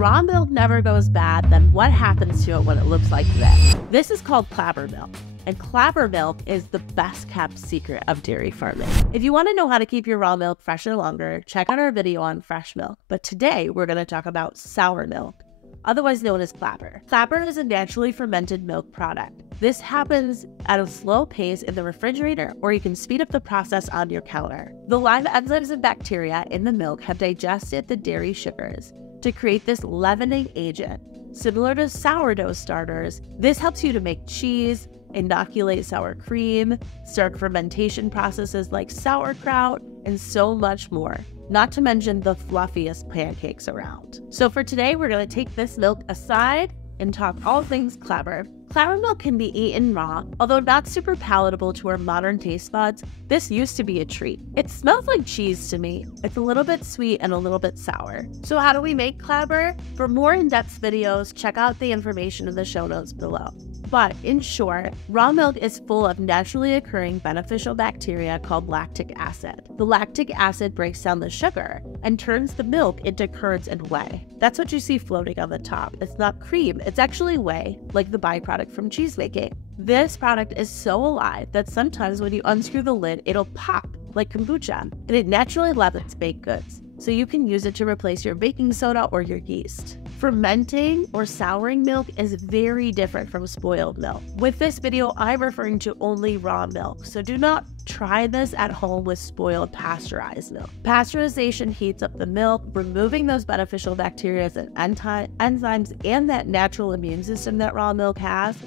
raw milk never goes bad, then what happens to it when it looks like this? This is called Clabber milk. And Clabber milk is the best kept secret of dairy farming. If you want to know how to keep your raw milk fresher longer, check out our video on fresh milk. But today we're going to talk about sour milk, otherwise known as Clabber. Clabber is a naturally fermented milk product. This happens at a slow pace in the refrigerator, or you can speed up the process on your counter. The live enzymes and bacteria in the milk have digested the dairy sugars to create this leavening agent. Similar to sourdough starters, this helps you to make cheese, inoculate sour cream, start fermentation processes like sauerkraut, and so much more. Not to mention the fluffiest pancakes around. So for today, we're going to take this milk aside and talk all things Clabber. Clabber milk can be eaten raw, although not super palatable to our modern taste buds. This used to be a treat. It smells like cheese to me. It's a little bit sweet and a little bit sour. So how do we make Clabber? For more in-depth videos, check out the information in the show notes below. But in short, raw milk is full of naturally occurring beneficial bacteria called lactic acid. The lactic acid breaks down the sugar and turns the milk into curds and whey. That's what you see floating on the top. It's not cream, it's actually whey, like the byproduct from cheese making. This product is so alive that sometimes when you unscrew the lid, it'll pop like kombucha, and it naturally leavens baked goods. So you can use it to replace your baking soda or your yeast. Fermenting or souring milk is very different from spoiled milk. With this video, I'm referring to only raw milk, so do not try this at home with spoiled pasteurized milk. Pasteurization heats up the milk, removing those beneficial bacteria and enzymes and that natural immune system that raw milk has,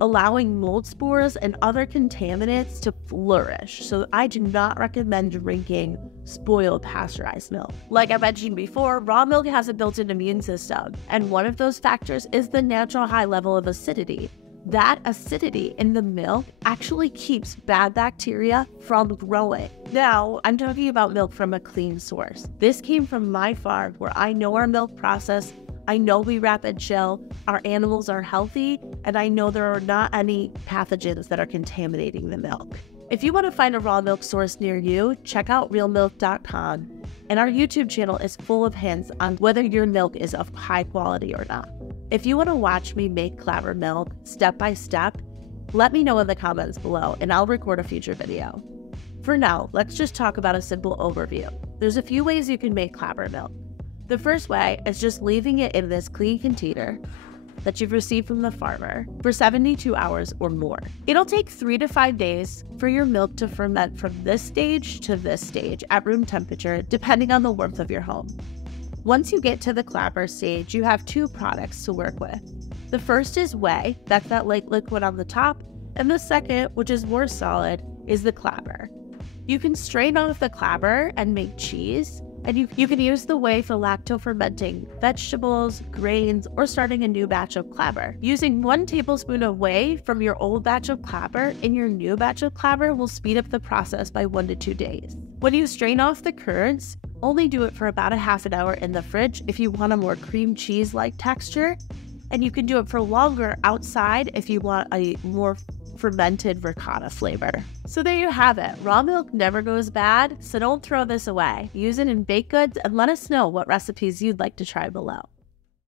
allowing mold spores and other contaminants to flourish. So I do not recommend drinking spoiled pasteurized milk. Like I mentioned before, raw milk has a built-in immune system, and one of those factors is the natural high level of acidity. That acidity in the milk actually keeps bad bacteria from growing. Now, I'm talking about milk from a clean source. This came from my farm where I know our milk process, I know we wrap and chill, our animals are healthy, and I know there are not any pathogens that are contaminating the milk. If you want to find a raw milk source near you, check out realmilk.com, and our YouTube channel is full of hints on whether your milk is of high quality or not. If you want to watch me make Clabber milk step by step, let me know in the comments below, and I'll record a future video. For now, let's just talk about a simple overview. There's a few ways you can make Clabber milk. The first way is just leaving it in this clean container that you've received from the farmer for 72 hours or more. It'll take 3 to 5 days for your milk to ferment from this stage to this stage at room temperature, depending on the warmth of your home. Once you get to the Clabber stage, you have 2 products to work with. The first is whey, that's that light liquid on the top, and the second, which is more solid, is the Clabber. You can strain off the Clabber and make cheese, and you can use the whey for lacto-fermenting vegetables, grains, or starting a new batch of Clabber. Using 1 tablespoon of whey from your old batch of Clabber in your new batch of Clabber will speed up the process by 1 to 2 days. When you strain off the curds, only do it for about a half an hour in the fridge if you want a more cream cheese-like texture, and you can do it for longer outside if you want a more fermented ricotta flavor. So there you have it. Raw milk never goes bad, so don't throw this away. Use it in baked goods and let us know what recipes you'd like to try below.